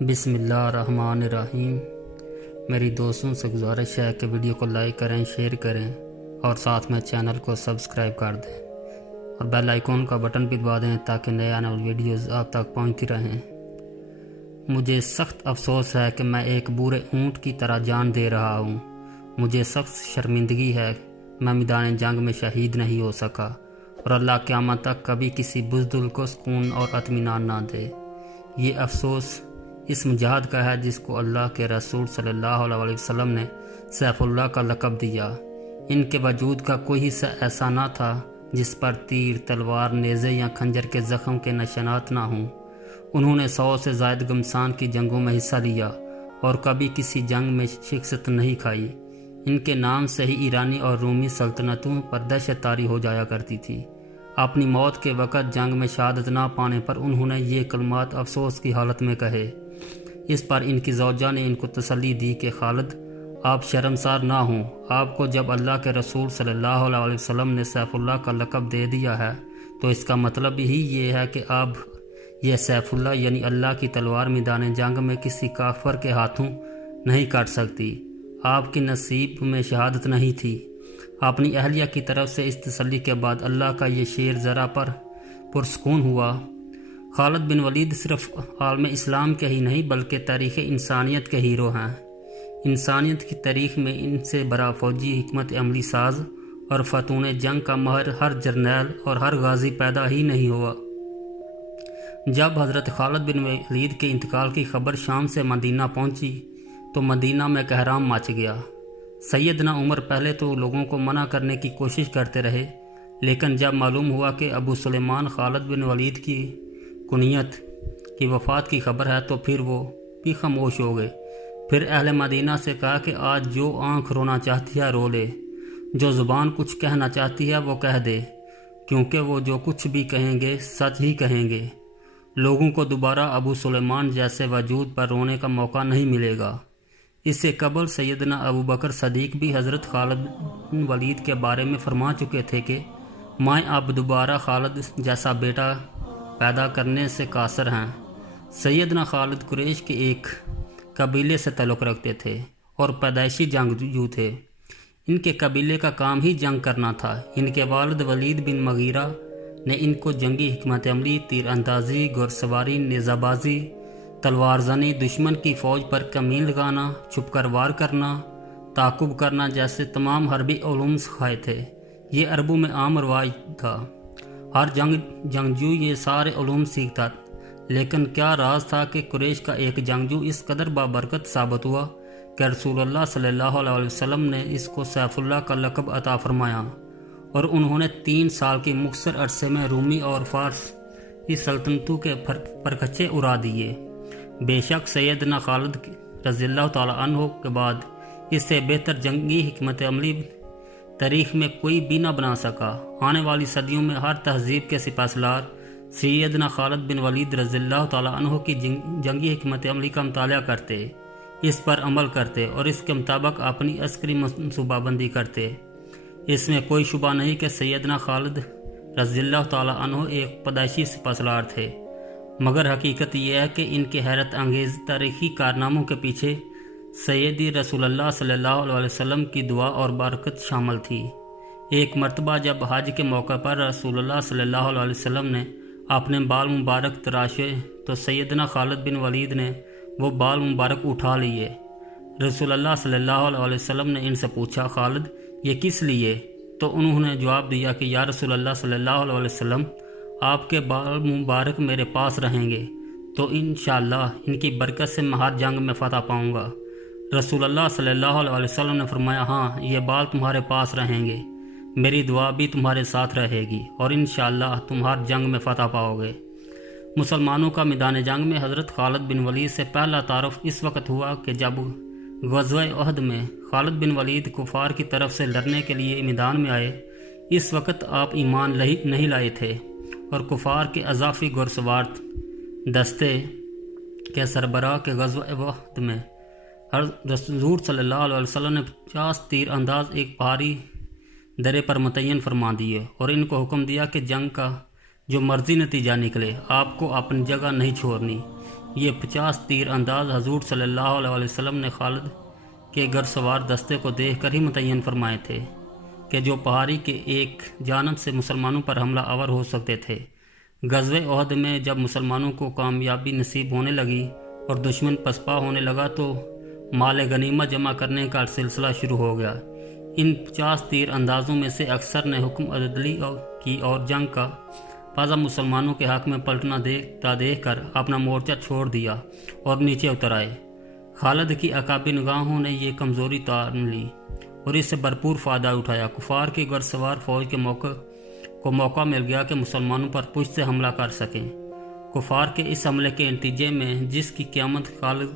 बिस्मिल्लाहिर्रहमानिर्रहीम। मेरी दोस्तों से गुजारिश है कि वीडियो को लाइक करें, शेयर करें और साथ में चैनल को सब्सक्राइब कर दें और बेल आइकॉन का बटन भी दबा दें ताकि नए आने वाली वीडियोज़ आप तक पहुंचती रहें। मुझे सख्त अफसोस है कि मैं एक बूढ़े ऊँट की तरह जान दे रहा हूँ। मुझे सख्त शर्मिंदगी है मैं मैदान जंग में शहीद नहीं हो सका और अल्लाह क़यामत तक कभी किसी बुज़दिल को सुकून और इत्मीनान ना दे। ये अफसोस इस मुजाहिद का है जिसको अल्लाह के रसूल सल्लल्लाहु अलैहि वसल्लम ने सैफुल्लाह का लक़ब दिया। इनके वजूद का कोई हिस्सा ऐसा ना था जिस पर तीर, तलवार, नेज़े या खंजर के ज़ख्म के निशानात ना हों। उन्होंने 100 से ज़ायद गमसान की जंगों में हिस्सा लिया और कभी किसी जंग में शिकस्त नहीं खाई। इनके नाम से ही ईरानी और रूमी सल्तनतों पर दहशत तारी हो जाया करती थी। अपनी मौत के वक़्त जंग में शहादत ना पाने पर उन्होंने ये कलमात अफसोस की हालत में कहे। इस पर इनकी ज़ौजा ने इनको तसल्ली दी कि खालिद, आप शर्मसार ना हों। आपको जब अल्लाह के रसूल सल्लल्लाहु अलैहि वसल्लम ने सैफुल्लाह का लक़ब दे दिया है तो इसका मतलब ही ये है कि आप यह सैफुल्लाह यानी अल्लाह की तलवार मैदान जंग में किसी काफर के हाथों नहीं काट सकती। आपके नसीब में शहादत नहीं थी। अपनी अहलिया की तरफ से इस तसल्ली के बाद अल्लाह का ये शेर ज़रा पर पुरसकून हुआ। खालिद बिन वलीद सिर्फ आलम इस्लाम के ही नहीं बल्कि तारीख़ इंसानियत के हीरो हैं। इंसानियत की तारीख़ में इनसे बड़ा फ़ौजी, हिकमत अमली साज और फ़तून जंग का माहिर हर जर्नैल और हर गाजी पैदा ही नहीं हुआ। जब हज़रत खालिद बिन वलीद के इंतकाल की खबर शाम से मदीना पहुंची तो मदीना में कहराम मच गया। सैयदना उमर पहले तो लोगों को मना करने की कोशिश करते रहे, लेकिन जब मालूम हुआ कि अबू सुलेमान खालिद बिन वलीद की कुनियत की वफ़ात की खबर है तो फिर वो भी खामोश हो गए। फिर अहले मदीना से कहा कि आज जो आँख रोना चाहती है रो ले, जो ज़ुबान कुछ कहना चाहती है वो कह दे, क्योंकि वो जो कुछ भी कहेंगे सच ही कहेंगे। लोगों को दोबारा अबू सुलेमान जैसे वजूद पर रोने का मौका नहीं मिलेगा। इससे कबल सैयदना अबू बकर सदीक भी हज़रत खालिद बिन वलीद के बारे में फरमा चुके थे कि मैं अब दोबारा खालिद जैसा बेटा पैदा करने से कासर हैं। सैयदना खालिद कुरैश के एक कबीले से ताल्लुक़ रखते थे और पैदाइशी जंगजू थे। इनके कबीले का काम ही जंग करना था। इनके वालिद वलीद बिन मगीरा ने इनको जंगी हिकमत अमली, तीर अंदाजी, घुड़सवारी, नेज़ाबाजी, तलवार ज़नी, दुश्मन की फ़ौज पर कमीन लगाना, छुपकर वार करना, ताक़ुब करना जैसे तमाम हरबी उलूम सिखाए थे। ये अरबों में आम रवाज था। हर जंगजू ये सारे उलूम सीखता, लेकिन क्या राज था कि कुरैश का एक जंगजू इस कदर बाबरकत साबित हुआ कि रसूलुल्लाह सल्लल्लाहु अलैहि वसल्लम ने इसको सैफुल्लाह का लक़ब अता फरमाया और उन्होंने 3 साल के मुख्तर अरसे में रूमी और फारस की सल्तनतों के परखच्चे उड़ा दिए। बेशक सैयदना खालिद रज़ियल्लाहु ताला अन्हु के बाद इससे बेहतर जंगी हिकमत अमली तारीख़ में कोई भी न बना सका। आने वाली सदियों में हर तहजीब के सिपाहसालार सैयदना खालिद बिन वलीद रज़ियल्लाहु ताला अन्हु की जंगी हिकमत अमली का मुताला करते, इस पर अमल करते और इसके मुताबिक अपनी अस्करी मनसूबाबंदी करते। इसमें कोई शुबा नहीं कि सैयदना खालिद रज़ियल्लाहु ताला अन्हु एक पैदाइशी सिपाहसालार थे, मगर हकीकत यह है कि इनके हैरत अंगेज़ तारीख़ी कारनामों के पीछे सैयदी रसूलुल्लाह सल्लल्लाहु अलैहि वसल्लम की दुआ और बरकत शामिल थी। एक मरतबा जब हज के मौके पर रसूलुल्लाह सल्लल्लाहु अलैहि वसल्लम ने अपने बाल मुबारक तराशे तो सैयदना खालिद बिन वलीद ने वो बाल मुबारक उठा लिए। रसूलुल्लाह सल्लल्लाहु अलैहि वसल्लम ने इनसे पूछा, खालिद ये किस लिए? तो उन्होंने जवाब दिया कि या रसूलुल्लाह सल्लल्लाहु अलैहि वसल्लम, आपके बाल मुबारक मेरे पास रहेंगे तो इंशाअल्लाह इनकी बरकत से मैं हर जंग में फ़तह पाऊँगा। रसूलुल्लाह सल्लल्लाहु अलैहि वसल्लम ने फरमाया, हाँ ये बाल तुम्हारे पास रहेंगे, मेरी दुआ भी तुम्हारे साथ रहेगी और इंशाअल्लाह तुम हर जंग में फ़तह पाओगे। मुसलमानों का मैदान जंग में हज़रत खालिद बिन वलीद से पहला तारुफ इस वक्त हुआ कि जब ग़ज़वा उहद में खालिद बिन वलीद कुफ़ार की तरफ से लड़ने के लिए मैदान में आए। इस वक्त आप ईमान नहीं लाए थे और कुफ़ार के अज़ाफ़ी घुड़सवार दस्ते के सरबराह के ग़ज़वा उहद में रसूल सल्लल्लाहु अलैहि वसल्लम ने 50 तीर अंदाज एक पहाड़ी दरे पर मुतय्यन फरमा दिए और इनको हुक्म दिया कि जंग का जो मर्जी नतीजा निकले आपको अपनी जगह नहीं छोड़नी। یہ 50 تیر انداز حضور صلی اللہ علیہ وسلم نے خالد کے گر سوار دستے کو دیکھ کر ہی متعین فرمائے تھے کہ جو پہاڑی کے ایک جانب سے مسلمانوں پر حملہ آور ہو سکتے تھے۔ غزوہ احد میں جب مسلمانوں کو کامیابی نصیب ہونے لگی اور دشمن پسپا ہونے لگا تو مال غنیمت جمع کرنے کا سلسلہ شروع ہو گیا۔ ان 50 تیر اندازوں میں سے اکثر نے حکم عدلی کی اور جنگ کا پازا مسلمانوں کے حق میں پلٹنا دیکھ کر اپنا مورچہ چھوڑ دیا اور نیچے اتر آئے۔ خالد کی عقابی نگاہوں نے یہ کمزوری تان لی اور اس سے بھرپور فائدہ اٹھایا۔ کفار کی گھڑسوار فوج کے موقع مل گیا کہ مسلمانوں پر پشت سے حملہ کر سکیں۔ کفار کے اس حملے کے نتیجے میں جس کی قیامت خالد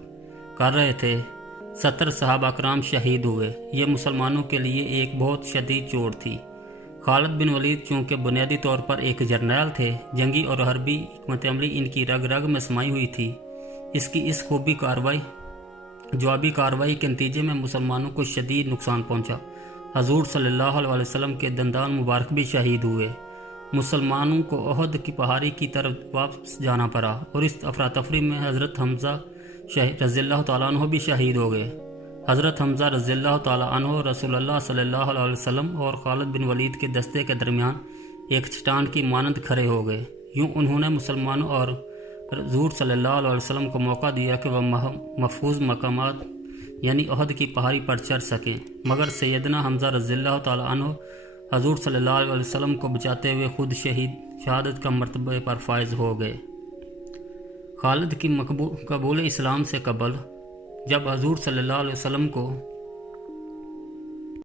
کر رہے تھے 70 صحابہ اکرام شہید ہوئے۔ یہ مسلمانوں کے لیے ایک بہت شدید چوٹ تھی۔ خالد بن ولید چونکہ بنیادی طور پر ایک جرنیل تھے، جنگی اور حربی حکمت عملی ان کی رگ رگ میں سمائی ہوئی تھی۔ اس کی اس جوابی کارروائی کے نتیجے میں مسلمانوں کو شدید نقصان پہنچا۔ حضور صلی اللہ علیہ وسلم کے دندان مبارک بھی شہید ہوئے۔ مسلمانوں کو احد کی پہاڑی کی طرف واپس جانا پڑا اور اس افراتفری میں حضرت حمزہ رضی اللہ تعالیٰ عنہ بھی شہید ہو گئے۔ حضرت حمزہ رضی اللہ تعالیٰ عنہ رسول اللہ صلی اللہ علیہ وسلم اور خالد بن ولید کے دستے کے درمیان ایک چٹان کی مانند کھڑے ہو گئے۔ یوں انہوں نے مسلمانوں اور حضور صلی اللہ علیہ وسلم کو موقع دیا کہ وہ محفوظ مقامات یعنی احد کی پہاڑی پر چڑھ سکیں، مگر سیدنا حمزہ رضی اللہ تعالیٰ عنہ حضور صلی اللہ علیہ وسلم کو بچاتے ہوئے خود شہادت کا مرتبہ پر فائز ہو گئے۔ خالد کی قبول اسلام سے قبل جب حضور صلی اللہ علیہ وسلم کو